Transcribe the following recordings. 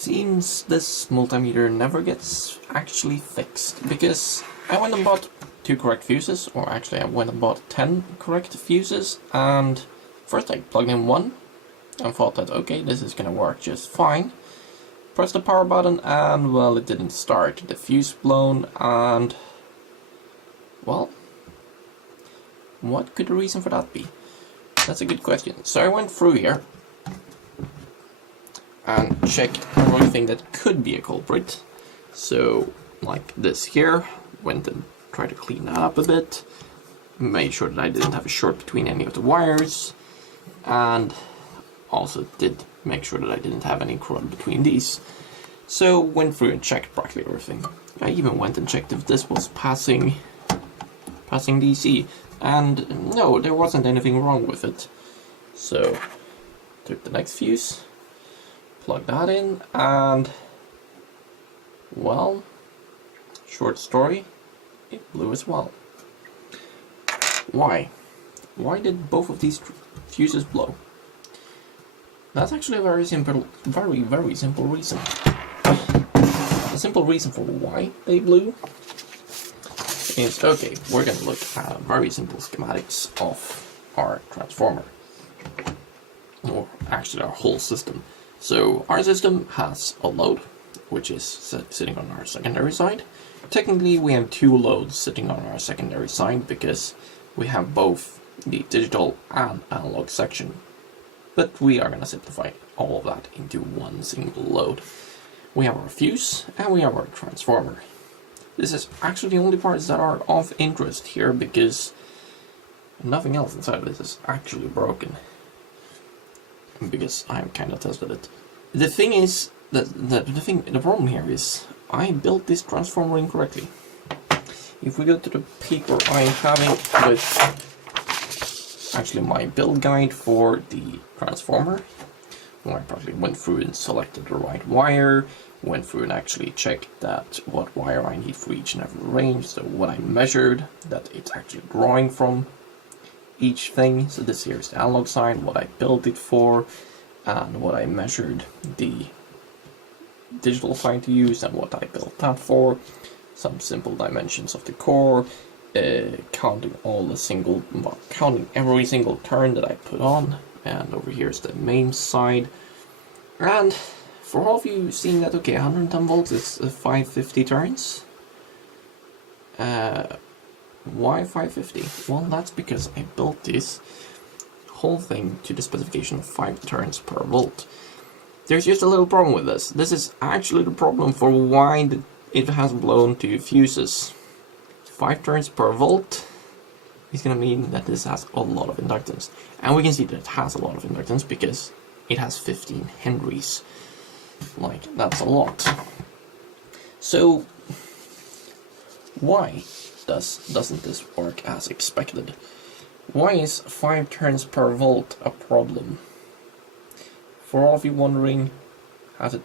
Seems this multimeter never gets actually fixed, because I went and bought 2 correct fuses, or actually I went and bought 10 correct fuses, and first I plugged in one and thought that okay, this is gonna work just fine. Pressed the power button and well, it didn't start. The fuse blown, and well, what could the reason for that be? That's a good question. So I went through here and checked everything that could be a culprit. So, like this here, went and tried to clean that up a bit, made sure that I didn't have a short between any of the wires, and also did make sure that I didn't have any corrode between these. So went through and checked practically everything. I even went and checked if this was passing DC, and no, there wasn't anything wrong with it. So took the next fuse, plug that in, and well, short story, it blew as well. Why? Why did both of these fuses blow? That's actually a very simple reason. The simple reason for why they blew is, okay, we're gonna look at very simple schematics of our transformer, or actually our whole system. So our system has a load, which is sitting on our secondary side. Technically we have 2 loads sitting on our secondary side because we have both the digital and analog section. But we are going to simplify all of that into one single load. We have our fuse and we have our transformer. This is actually the only parts that are of interest here because nothing else inside of this is actually broken. Because I kind of tested it. The thing is, the problem here is I built this transformer incorrectly. If we go to the paper I'm having with actually my build guide for the transformer, well, I probably went through and selected the right wire, went through and actually checked that what wire I need for each and every range, so what I measured, that it's actually drawing from each thing. So this here is the analog side, what I built it for, and what I measured the digital side to use, and what I built that for. Some simple dimensions of the core, counting every single turn that I put on, and over here is the main side. And for all of you seeing that, okay, 110 volts is 550 turns. Why 550? Well, that's because I built this whole thing to the specification of 5 turns per volt. There's just a little problem with this. This is actually the problem for why it has blown 2 fuses. 5 turns per volt is going to mean that this has a lot of inductance. And we can see that it has a lot of inductance because it has 15 henries. Like, that's a lot. So, why doesn't this work as expected? Why is 5 turns per volt a problem? For all of you wondering, or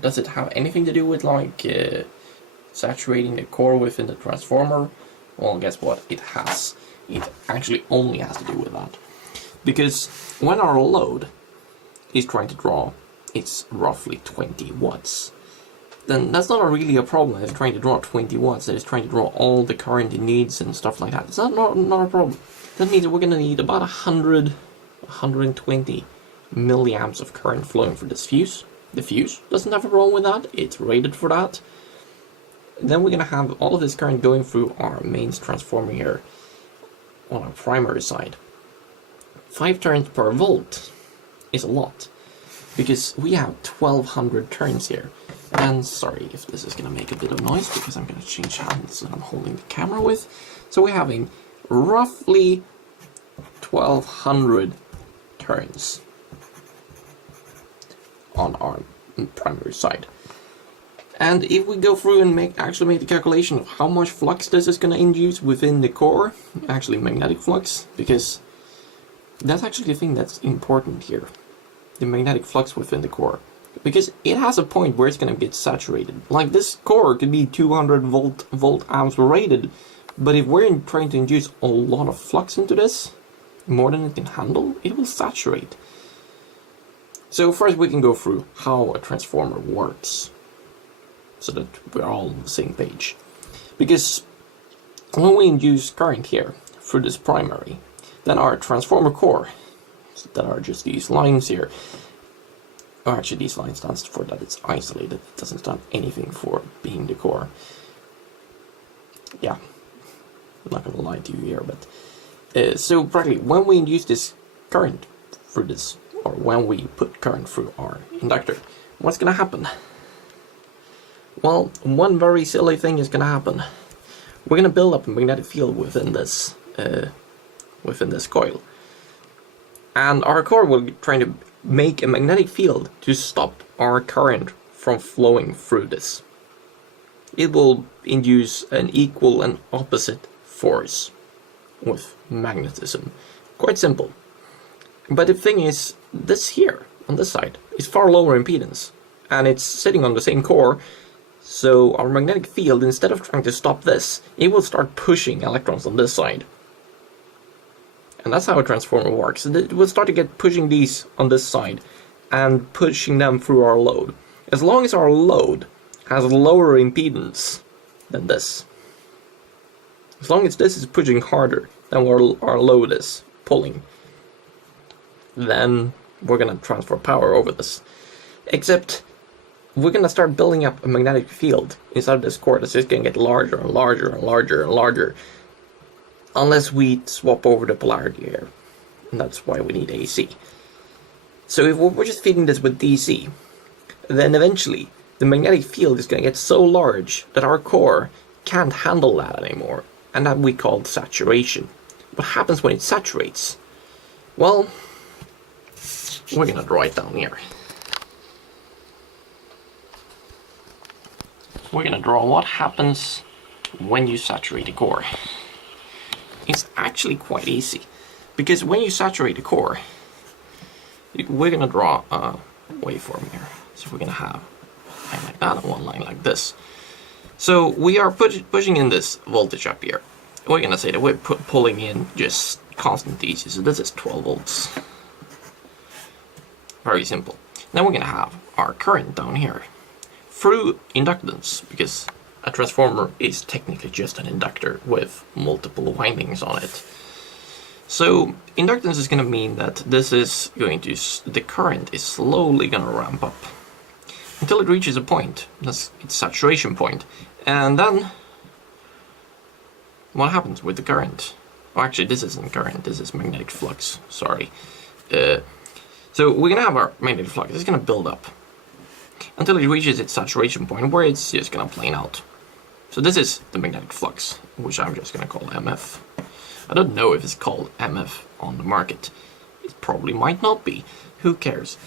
does it have anything to do with like saturating the core within the transformer? Well, guess what? It has. It actually only has to do with that. Because when our load is trying to draw, it's roughly 20 watts. Then that's not really a problem. It's trying to draw 20 watts. It's trying to draw all the current it needs and stuff like that. It's not a problem. That means that we're going to need about 120 milliamps of current flowing for this fuse. The fuse doesn't have a problem with that. It's rated for that. Then we're going to have all of this current going through our mains transformer here on our primary side. 5 turns per volt is a lot, because we have 1200 turns here. And sorry if this is going to make a bit of noise, because I'm going to change hands that I'm holding the camera with. So we're having roughly 1200 turns on our primary side. And if we go through and actually make the calculation of how much flux this is going to induce within the core, actually magnetic flux, because that's actually the thing that's important here, the magnetic flux within the core. Because it has a point where it's going to get saturated. Like, this core could be 200 volt amps rated, but if we're trying to induce a lot of flux into this, more than it can handle, it will saturate. So first we can go through how a transformer works, so that we're all on the same page. Because when we induce current here through this primary, then our transformer core, that are just these lines here, or actually these lines stands for that it's isolated, it doesn't stand anything for being the core. Yeah, I'm not gonna lie to you here, but so practically when we induce this current through this, or when we put current through our inductor, what's gonna happen? Well, one very silly thing is gonna happen. We're gonna build up a magnetic field within this coil, and our core will be trying to make a magnetic field to stop our current from flowing through this. It will induce an equal and opposite force with magnetism. Quite simple. But the thing is, this here, on this side, is far lower impedance, and it's sitting on the same core, so our magnetic field, instead of trying to stop this, it will start pushing electrons on this side. And that's how a transformer works. It will start to get pushing these on this side and pushing them through our load. As long as our load has lower impedance than this, as long as this is pushing harder than our load is pulling, then we're gonna transfer power over this. Except we're gonna start building up a magnetic field inside of this core that's just gonna get larger and larger and larger and larger, unless we swap over the polarity here, and that's why we need AC. So if we're just feeding this with DC, then eventually the magnetic field is going to get so large that our core can't handle that anymore, and that we call saturation. What happens when it saturates? Well, we're going to draw it down here. We're going to draw what happens when you saturate a core. It's actually quite easy, because when you saturate the core, we're going to draw a waveform here. So we're going to have a line like that and one line like this. So we are pushing in this voltage up here. We're going to say that we're pulling in just constant DC, so this is 12 volts. Very simple. Then we're going to have our current down here through inductance, because a transformer is technically just an inductor with multiple windings on it. So inductance is going to mean that this is going to, the current is slowly going to ramp up until it reaches a point, that's its saturation point. And then what happens with the current? Oh, actually this isn't current, this is magnetic flux, sorry. So we're going to have our magnetic flux, it's going to build up until it reaches its saturation point, where it's just going to plane out. So this is the magnetic flux, which I'm just going to call MF. I don't know if it's called MF on the market. It probably might not be. Who cares?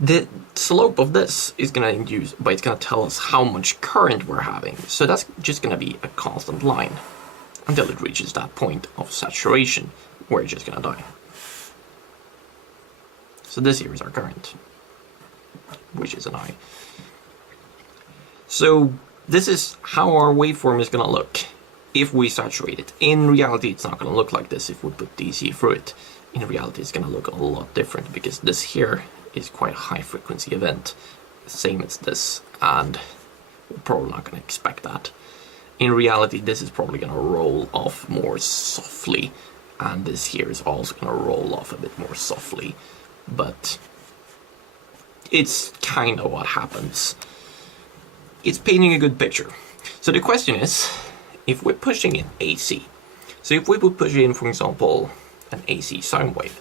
The slope of this is going to induce, but it's going to tell us how much current we're having. So that's just going to be a constant line until it reaches that point of saturation, where it's just going to die. So this here is our current, which is an I. So this is how our waveform is going to look if we saturate it. In reality, it's not going to look like this if we put DC through it. In reality, it's going to look a lot different, because this here is quite a high frequency event, same as this, and we're probably not going to expect that. In reality, this is probably going to roll off more softly, and this here is also going to roll off a bit more softly, but it's kind of what happens. It's painting a good picture. So the question is, if we're pushing in AC, so if we would push in, for example, an AC sine wave,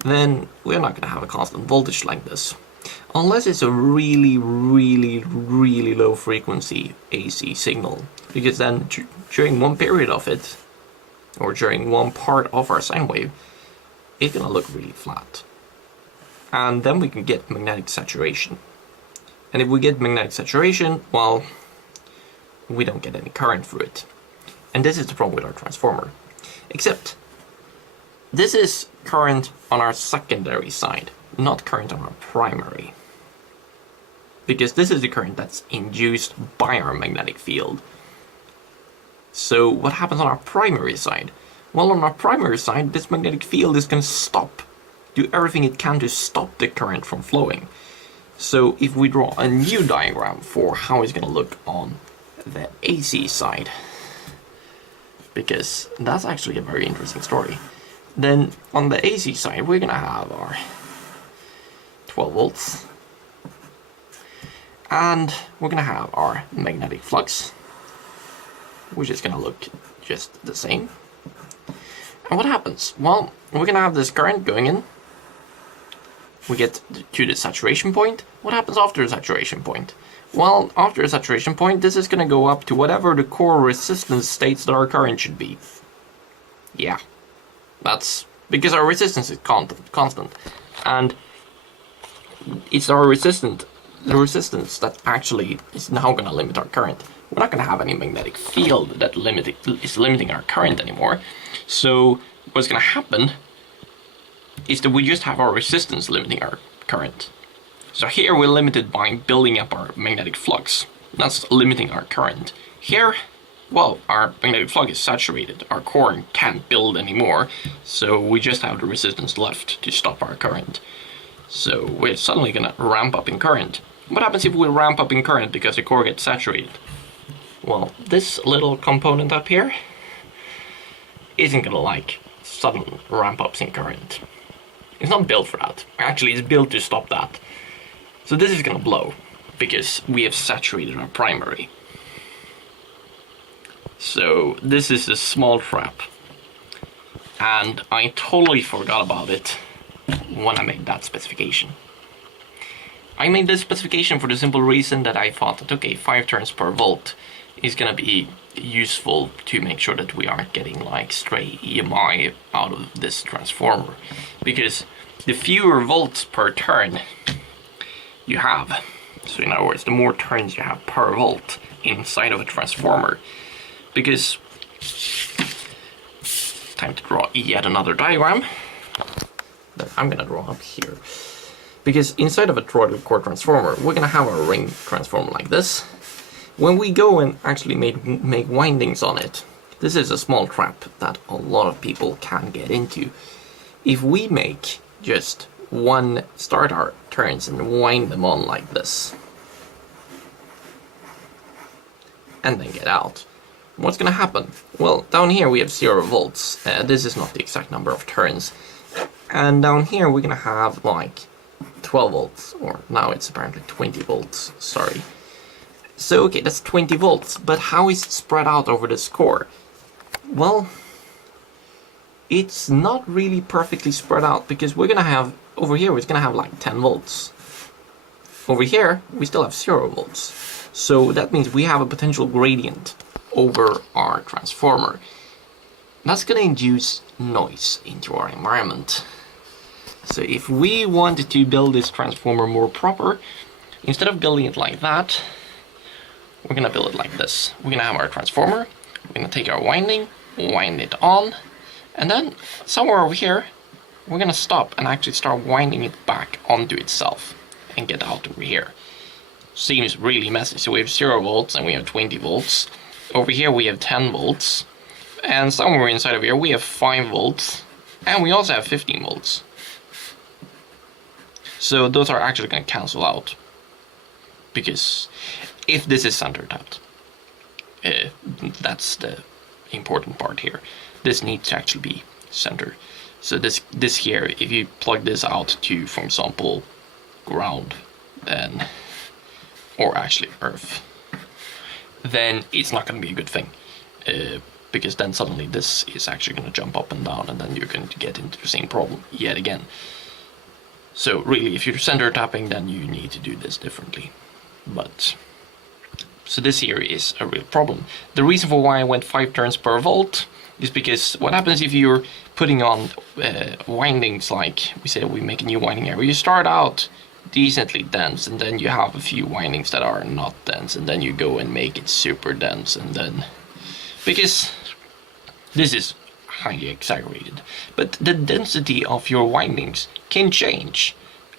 then we're not going to have a constant voltage like this, unless it's a really, really, really low frequency AC signal, because then during one period of it, or during one part of our sine wave, it's going to look really flat. And then we can get magnetic saturation. And if we get magnetic saturation, well, we don't get any current through it. And this is the problem with our transformer. Except, this is current on our secondary side, not current on our primary. Because this is the current that's induced by our magnetic field. So what happens on our primary side? Well, on our primary side, this magnetic field is going to stop do everything it can to stop the current from flowing. So if we draw a new diagram for how it's going to look on the AC side, because that's actually a very interesting story, then on the AC side we're going to have our 12 volts, and we're going to have our magnetic flux, which is going to look just the same. And what happens? Well, we're going to have this current going in. We get to the saturation point. What happens after the saturation point? Well, after the saturation point, this is going to go up to whatever the core resistance states that our current should be. Yeah, that's because our resistance is constant. And it's our the resistance that actually is now going to limit our current. We're not going to have any magnetic field that is limiting our current anymore. So what's going to happen is that we just have our resistance limiting our current. So here we're limited by building up our magnetic flux. That's limiting our current. Here, well, our magnetic flux is saturated. Our core can't build anymore. So we just have the resistance left to stop our current. So we're suddenly going to ramp up in current. What happens if we ramp up in current because the core gets saturated? Well, this little component up here isn't going to like sudden ramp ups in current. It's not built for that. Actually, it's built to stop that. So this is going to blow because we have saturated our primary. So this is a small trap. And I totally forgot about it when I made that specification. I made this specification for the simple reason that I thought that, okay, 5 turns per volt is going to be useful to make sure that we aren't getting like stray EMI out of this transformer, because the fewer volts per turn you have, so in other words, the more turns you have per volt inside of a transformer, because time to draw yet another diagram that I'm gonna draw up here, because inside of a toroidal core transformer we're gonna have a ring transformer like this. When we go and actually make windings on it, this is a small trap that a lot of people can get into. If we make just start our turns and wind them on like this, and then get out, what's going to happen? Well, down here we have 0 volts. This is not the exact number of turns. And down here we're going to have like 12 volts, or now it's apparently 20 volts, sorry. So, okay, that's 20 volts, but how is it spread out over this core? Well, it's not really perfectly spread out, because we're gonna have, over here, it's gonna have like 10 volts. Over here, we still have 0 volts. So that means we have a potential gradient over our transformer. That's gonna induce noise into our environment. So if we wanted to build this transformer more proper, instead of building it like that, we're gonna build it like this. We're gonna have our transformer, we're gonna take our winding, wind it on, and then somewhere over here, we're gonna stop and actually start winding it back onto itself and get out over here. Seems really messy. So we have 0 volts and we have 20 volts. Over here we have 10 volts. And somewhere inside of here we have 5 volts. And we also have 15 volts. So those are actually gonna cancel out. Because if this is center tapped, that's the important part here. This needs to actually be center. So this here, if you plug this out to, for example, ground, then, or actually earth, then it's not going to be a good thing, because then suddenly this is actually going to jump up and down, and then you're going to get into the same problem yet again. So really, if you're center tapping, then you need to do this differently. But so this here is a real problem. The reason for why I went 5 turns per volt is because what happens if you're putting on windings, like we said, we make a new winding area. You start out decently dense, and then you have a few windings that are not dense, and then you go and make it super dense, and then, because this is highly exaggerated, but the density of your windings can change,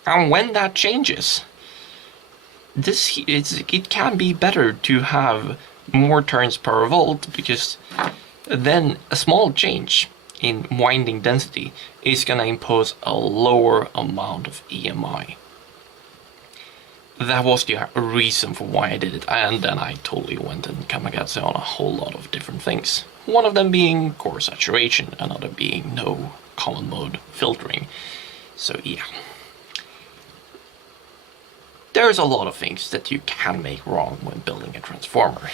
and when that changes, it can be better to have more turns per volt, because then a small change in winding density is gonna impose a lower amount of EMI. That was the reason for why I did it, and then I totally went and kamikaze on a whole lot of different things. One of them being core saturation, another being no common mode filtering. So yeah. There's a lot of things that you can make wrong when building a transformer.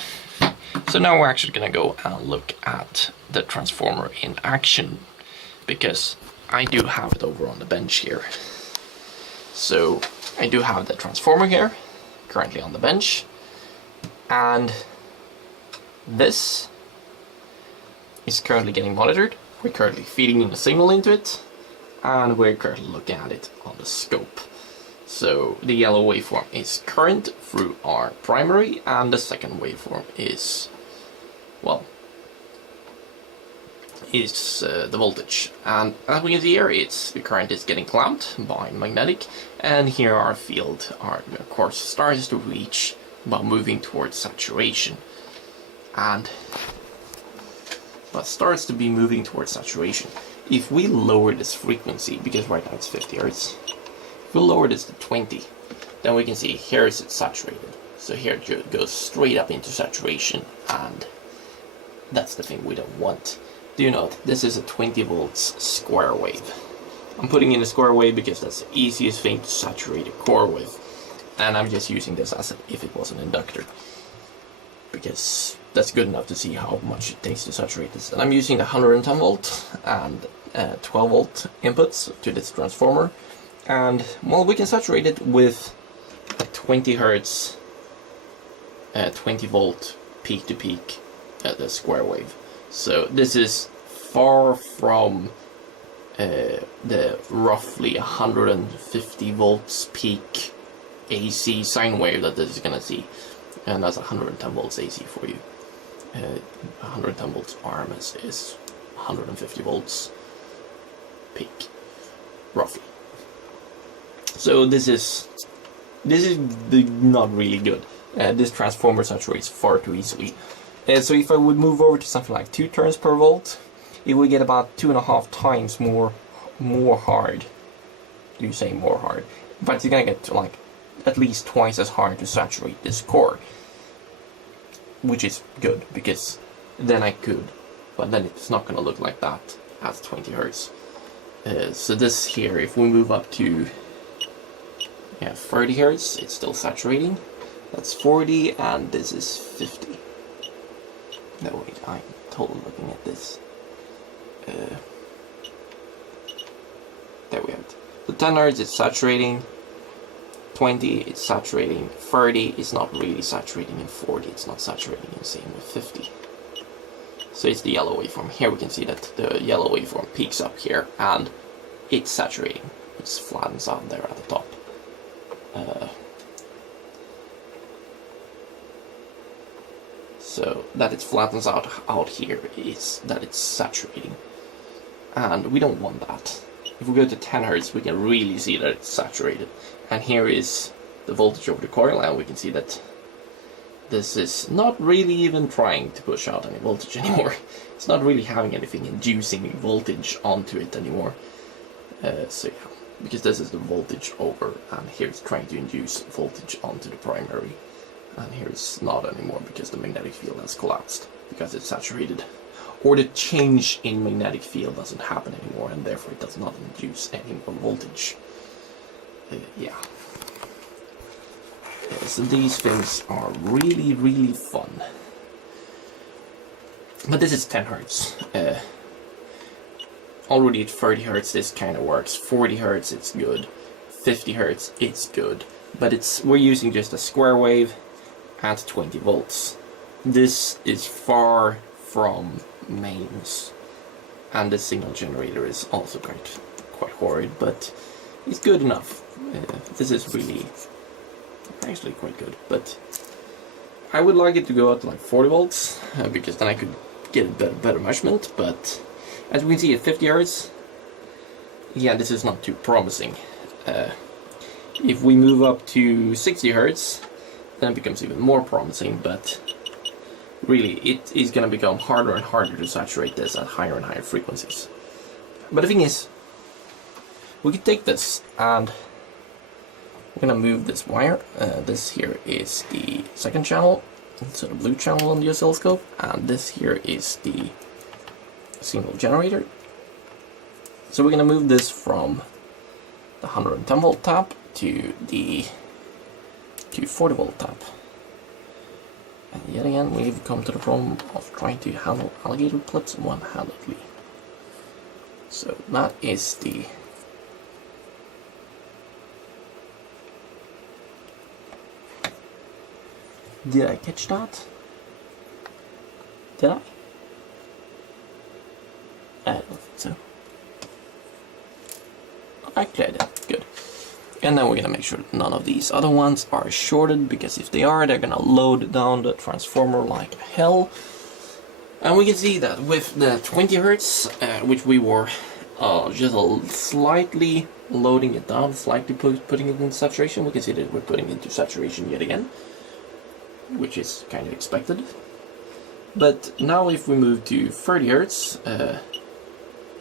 So now we're actually gonna go and look at the transformer in action, because I do have it over on the bench here. So I do have the transformer here, currently on the bench, and this is currently getting monitored. We're currently feeding in a signal into it, and we're currently looking at it on the scope. So the yellow waveform is current through our primary, and the second waveform is, well, is the voltage. And as we can see here, the current is getting clamped by magnetic, and here our field, of course, starts to reach while moving towards saturation. And starts to be moving towards saturation. If we lower this frequency, because right now it's 50 Hz, if we lower this to 20, then we can see here is it saturated. So here it goes straight up into saturation, and that's the thing we don't want. Do note, this is a 20 volts square wave. I'm putting in a square wave because that's the easiest thing to saturate a core with. And I'm just using this as if it was an inductor, because that's good enough to see how much it takes to saturate this. And I'm using the 110 volt and 12 volt inputs to this transformer. And well, we can saturate it with a 20 Hertz, 20 volt peak to peak the square wave. So this is far from the roughly 150 volts peak AC sine wave that this is gonna see, and that's 110 volts AC for you. 110 volts RMS is 150 volts peak, roughly. So this is not really good. This transformer saturates far too easily. So if I would move over to something like 2 turns per volt, it would get about 2.5 times more hard. Do you say more hard? But it's gonna get like at least twice as hard to saturate this core, which is good, because then I could, but then it's not gonna look like that at 20 Hertz. So this here, if we move up to 30 Hertz, it's still saturating. That's 40, and this is 50. No, wait, I'm totally looking at this. There we have it. So 10 Hertz it's saturating, 20 it's saturating, 30 it's not really saturating, and 40 it's not saturating, and same with 50. So it's the yellow waveform. Here we can see that the yellow waveform peaks up here, and it's saturating. It flattens out there at the top. So that it flattens out here is that it's saturating, and we don't want that. If we go to 10 Hertz, we can really see that it's saturated, and here is the voltage over the coil, and we can see that this is not really even trying to push out any voltage anymore. It's not really having anything inducing voltage onto it anymore. So yeah, because this is the voltage over, and here it's trying to induce voltage onto the primary. And here it's not anymore because the magnetic field has collapsed, because it's saturated. Or the change in magnetic field doesn't happen anymore, and therefore it does not induce any more voltage. Yeah. So these things are really, really fun. But this is 10 Hertz. Already at 30 Hertz this kind of works. 40 Hertz it's good. 50 Hertz it's good. But we're using just a square wave at 20 volts. This is far from mains, and the signal generator is also quite horrid, but it's good enough. This is really actually quite good, but I would like it to go out to like 40 volts, because then I could get a better measurement. But as we can see at 50 Hz, yeah, this is not too promising. If we move up to 60 Hz, then it becomes even more promising, but really it is going to become harder and harder to saturate this at higher and higher frequencies. But the thing is, we could take this and we're gonna move this wire. This here is the second channel, so the blue channel on the oscilloscope, and this here is the single generator. So we're gonna move this from the 110 volt tap to the 240 volt tap. And yet again, we've come to the problem of trying to handle alligator clips one-handedly. So that is the Did I catch that? Did I? I don't think so. Actually I did. Good. And then we're gonna make sure that none of these other ones are shorted, because if they are, they're gonna load down the transformer like hell. And we can see that with the 20 Hertz, which we were just slightly loading it down, slightly putting it in saturation, we can see that we're putting it into saturation yet again, which is kind of expected. But now if we move to 30 Hertz, it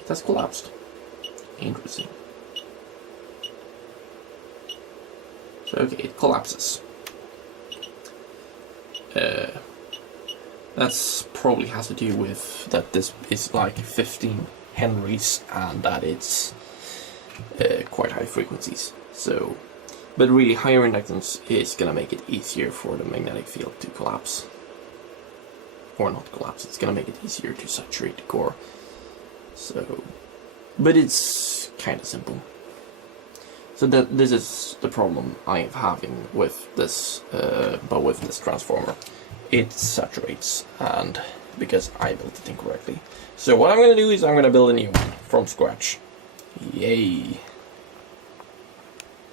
has collapsed. Interesting. So okay, it collapses. That's probably has to do with that this is like 15 henries and that it's quite high frequencies. So, but really higher inductance is gonna make it easier for the magnetic field to collapse. Or not collapse, it's gonna make it easier to saturate the core. So, but it's kind of simple. So that this is the problem I'm having with this, but with this transformer. It saturates, and because I built it incorrectly. So what I'm gonna do is I'm gonna build a new one from scratch. Yay!